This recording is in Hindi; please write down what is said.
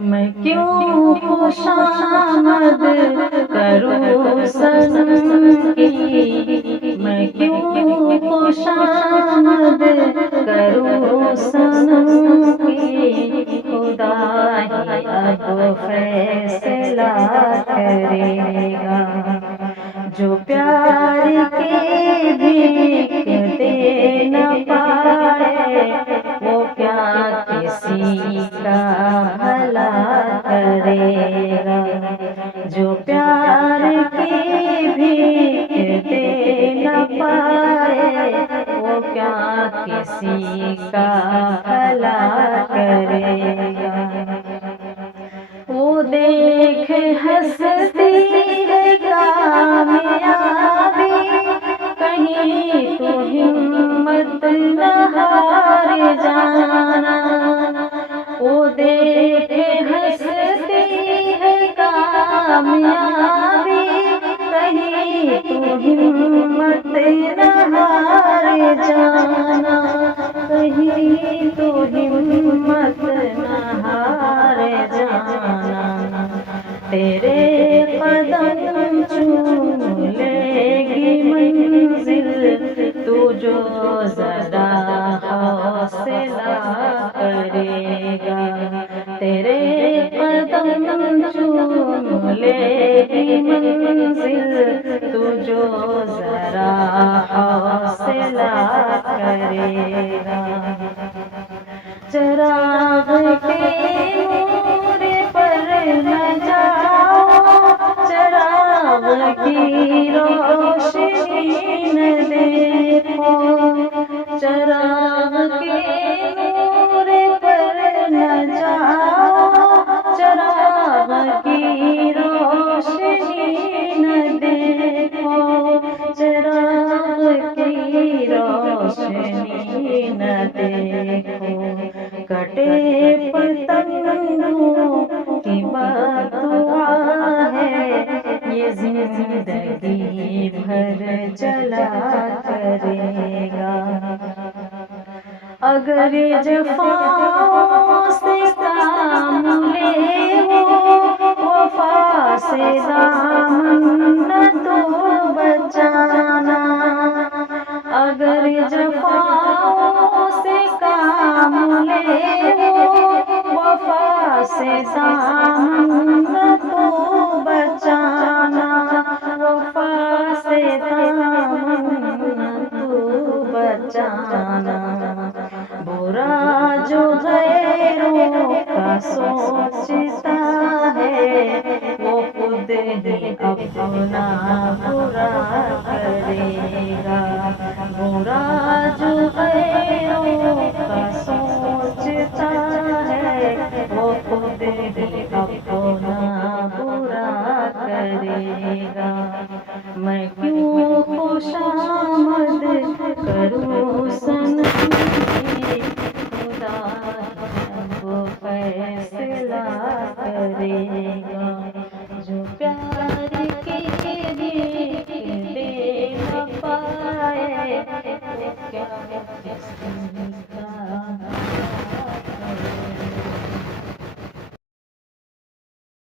मैं क्यों खुशामद करूं सनम की, मैं क्यों खुशामद करूं सनम की। खुदा ही अब फैसला करेगा, जो प्यार के भीख दे न पाए वो क्या किसी का भला करेगा। जो प्यार की भीख दे न पाए वो क्या किसी का भला करेगा। वो देख हंसती है कामयाबी, कहीं तो हिम्मत न हार जाना। वो देख हंसती है कामयाबी, कहीं तो हिम्मत न हार जाना। कहीं तो हिम्मत न हार जाना। तेरे कदम चूम लेगी मंजिल, तू जो ज़रा हौसला करेगा। तेरे कदम चूम लेगी मंजिल, तू जो ज़रा हौसला करेगा। चराग के नूर पर न जाओ, चराग की रोशनी न देखो। चराग के नूर पर न जाओ, चराग की रोशनी न देखो। चराग की रोशनी न देखो। कटे पतंगों की बदुआ है, ये जिंदगी भर जला करेगा। अगर जफ़ाओं से काम ले वो, वफ़ा से दामन न तो बचाना। अगर जफ़ाओं से काम ले वो, वफ़ा से दामन न तो बचाना। वफ़ा से दामन न तो बचाना। बुरा जो गैरों का सोचता है, वो खुद ही अपना बुरा करेगा। बुरा जो गैरों का सोचता है, वो खुद ही अपना बुरा करेगा। मैं क्यों खुशामद